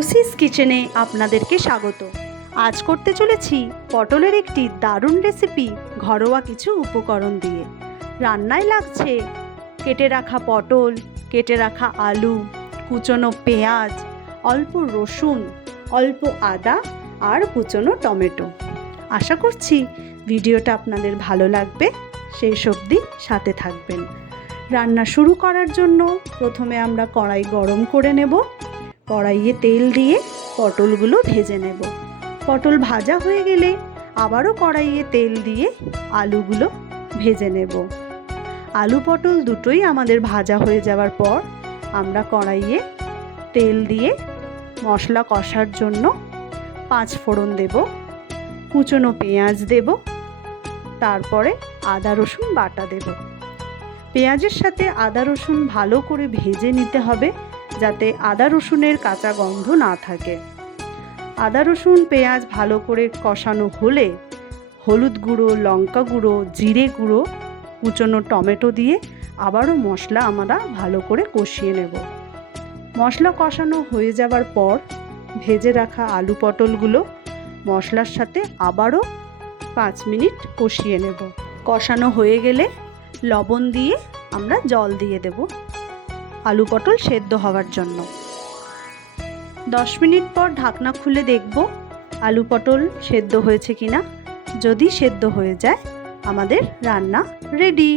লুসিস কিচেনে আপনাদেরকে স্বাগত। আজ করতে চলেছি পটলের একটি দারুণ রেসিপি ঘরোয়া কিছু উপকরণ দিয়ে। রান্নায় লাগছে কেটে রাখা পটল, কেটে রাখা আলু, কুচনো পেঁয়াজ, অল্প রসুন, অল্প আদা আর কুচনো টমেটো। আশা করছি ভিডিওটা আপনাদের ভালো লাগবে, সেই অবধি সাথে থাকবেন। রান্না শুরু করার জন্য প্রথমে আমরা কড়াই গরম করে নেব। কড়াইয়ে তেল দিয়ে পটলগুলো ভেজে নেব। পটল ভাজা হয়ে গেলে আবারও কড়াইয়ে তেল দিয়ে আলুগুলো ভেজে নেব। আলু পটল দুটোই আমাদের ভাজা হয়ে যাওয়ার পর আমরা কড়াইয়ে তেল দিয়ে মশলা কষার জন্য 5 ফোড়ন দেব, কুচনো পেঁয়াজ দেব, তারপরে আদা রসুন বাটা দেব। পেঁয়াজের সাথে আদা রসুন ভালো করে ভেজে নিতে হবে, যাতে আদা রসুনের কাঁচা গন্ধ না থাকে। আদা রসুন পেঁয়াজ ভালো করে কষানো হলে হলুদ গুঁড়ো, লঙ্কা গুঁড়ো, জিরে গুঁড়ো, কুচনো টমেটো দিয়ে আবারও মশলা আমরা ভালো করে কষিয়ে নেব। মশলা কষানো হয়ে যাওয়ার পর ভেজে রাখা আলু পটলগুলো মশলার সাথে আবারও 5 মিনিট কষিয়ে নেব। কষানো হয়ে গেলে লবণ দিয়ে আমরা জল দিয়ে দেব আলু পটল সেদ্ধ হওয়ার জন্য। 10 মিনিট পর ঢাকনা খুলে দেখব আলু পটল সেদ্ধ হয়েছে কিনা। যদি সেদ্ধ হয়ে যায় আমাদের রান্না রেডি।